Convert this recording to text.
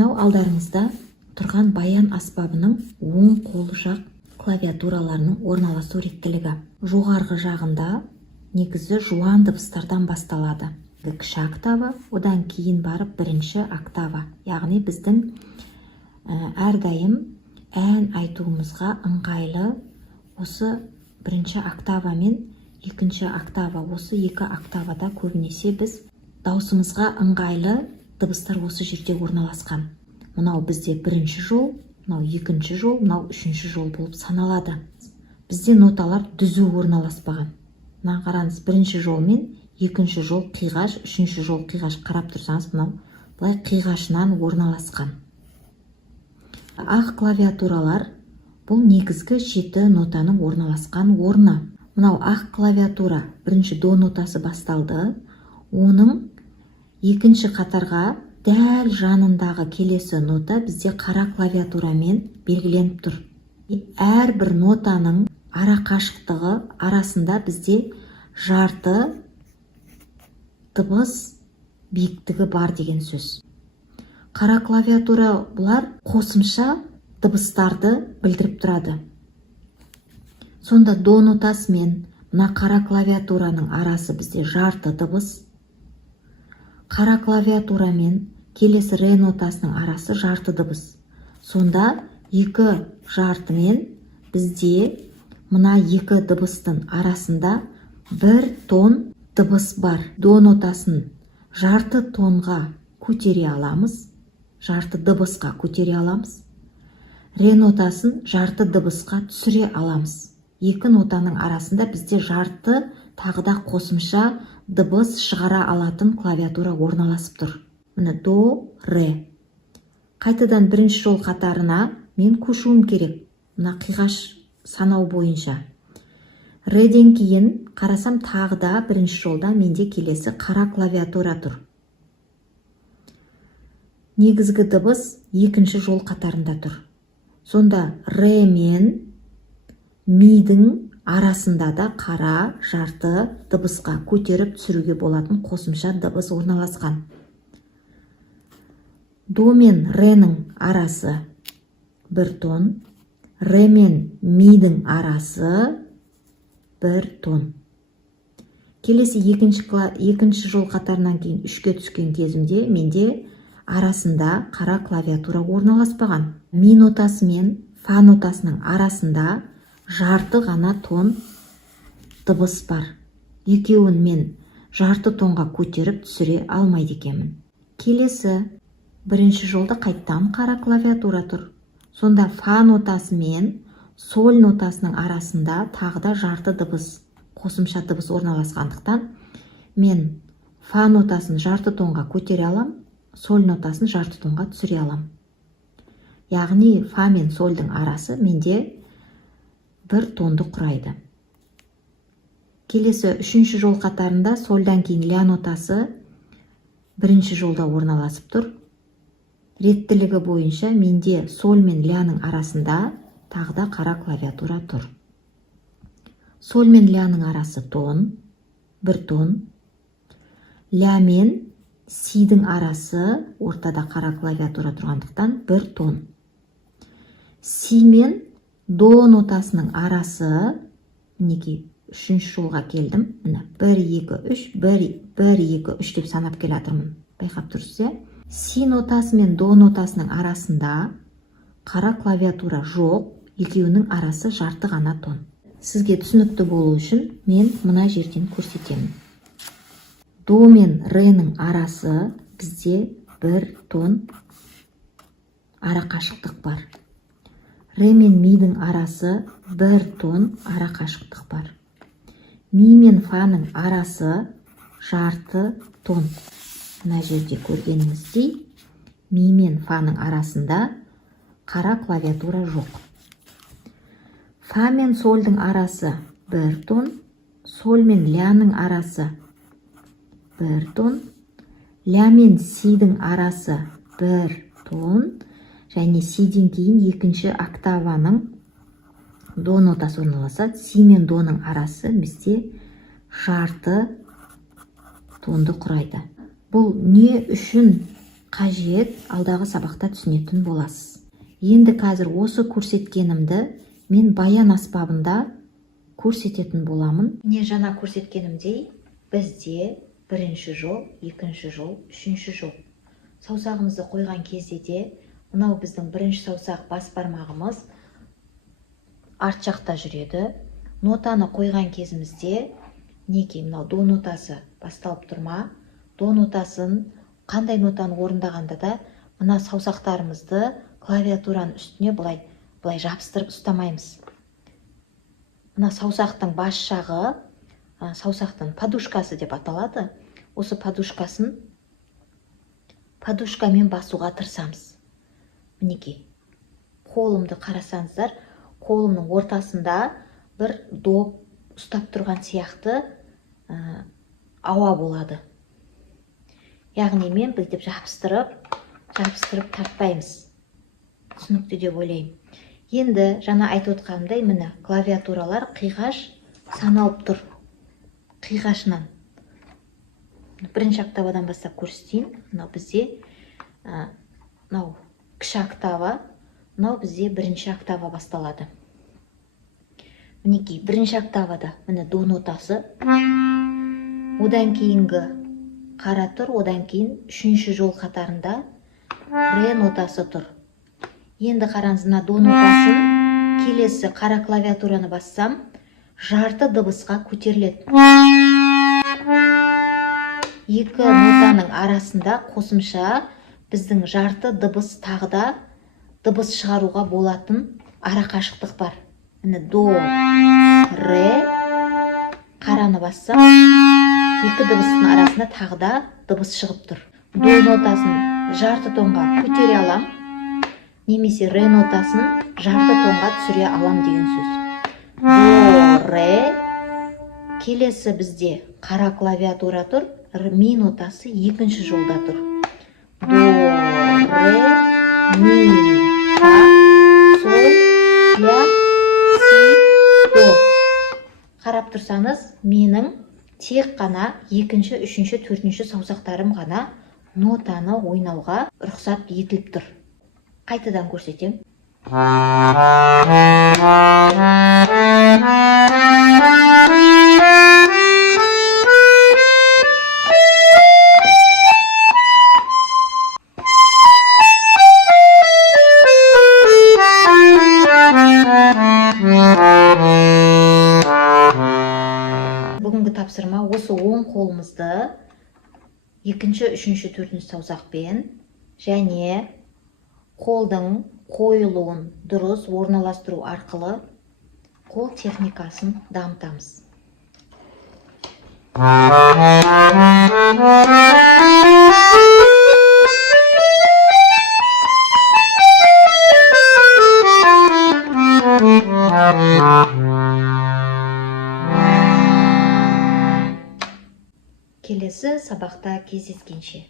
Мынау алдарыңызда тұрған баян аспабының оң қол жақ клавиатураларының орналасу реттілігі. Жоғарғы жағында негізі жуан дыбыстардан басталады. Кіші октава, одан кейін барып бірінші октава. Яғни біздің әрдайым ән айтуымызға ыңғайлы осы бірінші октава мен екінші октава. Осы екі октавада көбінесе біз даусымызға ыңғайлы дыбыстар осы жерде орналасқан. Мынау бізде бірінші жол, мынау екінші жол, мынау үшінші жол болып саналады. Бізде ноталар дүзу орналаспаған. Мына қараңыз, бірінші жол мен екінші жол қиғаш, үшінші жол қиғаш. Қарап тұрсаңыз, мынау былай қиғашынан орналасқан. Ақ клавиатуралар бұл негізгі 7 нотаның орналасқан орны. Мынау ақ клавиатура бірінші до нотасы басталды. Оның екінші қатарға дәл жанындағы келесі нота бізде қара клавиатурамен белгіленіп тұр. Әрбір нотаның ара қашықтығы арасында бізде жарты дыбыс биіктігі бар деген сөз. Қара клавиатура бұлар қосымша дыбыстарды білдіріп тұрады. Сонда до нотасы мен мына қара клавиатураның арасы бізде жарты дыбыс. Қара клавиатура мен келесі ре нотасының арасы жарты дыбыс. Сонда екі жарты мен бізде мына екі дыбыстың арасында бір тон дыбыс бар. До нотасын жарты тонға көтере аламыз, жарты дыбысқа көтере аламыз. Ре нотасын жарты дыбысқа түсіре аламыз. Екі нотаның арасында бізде жарты тағыда қосымша дыбыс шығара алатын клавиатура орналасып тұр. Міне до, ре. Қайтадан бірінші жол қатарына мен көшуім керек. Мына қиғаш санау бойынша. Реден кейін қарасам тағыда бірінші жолда менде келесі қара клавиатура тұр. Негізгі дыбыс екінші жол қатарында тұр. Сонда ре мен мидің арасында да қара жарты дыбысқа көтеріп түсіруге болатын қосымша дыбыс орналасқан. До мен ренің арасы бір тон, ре мен мидің арасы бір тон. Келесі екінші жол қатарынан кейін үшке түскен кезімде менде арасында қара клавиатура орналаспаған. Ми нотасы мен фа нотасының арасында жарты ғана тон дыбыс бар. Екеуін мен жарты тонға көтеріп түсіре алмайды екенмін. Келесі бірінші жолда қайттан қара клавиатура тұр. Сонда фа нотасы мен соль нотасының арасында тағыда жарты дыбыс, қосымша дыбыс орналасқандықтан мен фа нотасын жарты тонға көтере алам, соль нотасын жарты тонға түсіре алам. Яғни фа мен сольдің арасы менде бір тонды құрайды. Келесі үшінші жол қатарында сольдан кейін ля нотасы бірінші жолда орналасып тұр. Реттілігі бойынша менде соль мен ляның арасында тағыда қара клавиатура тұр. Соль мен ляның арасы тон, бір тон. Ля мен сидің арасы ортада қара клавиатура тұрғандықтан бір тон. Си мен до нотасының арасы, мінекей, үшінші жолға келдім. Міне, 1, 2, 3, 1, 2, 3 деп санап келатырмын. Байқап тұрсыз, си нотасы мен до нотасының арасында қара клавиатура жоқ, екеуінің арасы жарты ғана тон. Сізге түсінікті болу үшін мен мына жерден көрсетемін. До мен ренің арасы бізде бір тон ара қашықтық бар. Ре мен мидің арасы бір тон ара қашықтық бар. Ми мен фаның арасы жарты тон. Мына жерде көргеніңіздей, ми мен фаның арасында қара клавиатура жоқ. Фа мен сольдің арасы бір тон, соль мен ляның арасы бір тон, ля мен сидің арасы бір тон, және сиден кейін екінші октаваның до нотасы орналасады. Си мен доның арасы бізде жарты тонды құрайды. Бұл не үшін қажет, алдағы сабақта түсінетін боласыз. Енді қазір осы көрсеткенімді мен баян аспабында көрсететін боламын. Не жаңа көрсеткенімдей, бізде бірінші жол, екінші жол, үшінші жол. Саусағымызды қойған кезде де, мынау біздің бірінші саусақ бас бармағымыз арт жақта жүреді. Нотаны қойған кезімізде, неге мынау до нотасы басталып тұрма? До нотасын қандай нотаны орындағанда да, мына саусақтарымызды клавиатураның үстіне былай жабыстырып ұстамаймыз. Мына саусақтың бас жағы, саусақтың подушкасы деп аталады. Осы подушкамен басуға тырысамыз. Мінекей, қолымды қарасаңыздар, қолымның ортасында бір доп ұстап тұрған сияқты ауа болады. Яғни мен бүйтіп жабыстырып тартпаймыз. Түсінікті деп ойлаймын. Енді жаңа айтып отқанымдай, міне клавиатуралар қиғаш саналып тұр. Қиғашынан. Бірінші октавадан бастап көрсетейін. Мынау бізде кіші октава, мынау бізде бірінші октава басталады. Мінекей, бірінші октавада міне до нотасы. Одан кейінгі қара тұр, одан кейін үшінші жол қатарында ре нотасы тұр. Енді қараңыз, мына до нотасын келесі қара клавиатураны бассам, жарты дыбысқа көтеріледі. Екі нотаның арасында қосымша біздің жарты дыбыс тағда дыбыс шығаруға болатын арақашықтық бар. Міне до, ре, қараны бассам, екі дыбыстың арасында тағда дыбыс шығып тұр. До нотасын жарты тонға көтере алам, немесе ре нотасын жарты тонға түсіре алам деген сөз. До, ре, келесі бізде қара клавиатура тұр, ми нотасы екінші жолда тұр. До, ре, ми, фа, сол, ля, си, до. Қарап тұрсаңыз, менің тек қана екінші, үшінші, төртінші саусақтарым ғана нотаны ойнауға рұқсат етіліп тұр. Қайтадан көрсетем. Бүгінгі тапсырма осы оң қолымызды екінші, үшінші, төртінші саусақпен және қолдың қойылуын дұрыс орналастыру арқылы қол техникасын дамытамыз. Келесі сабақта кездескенше.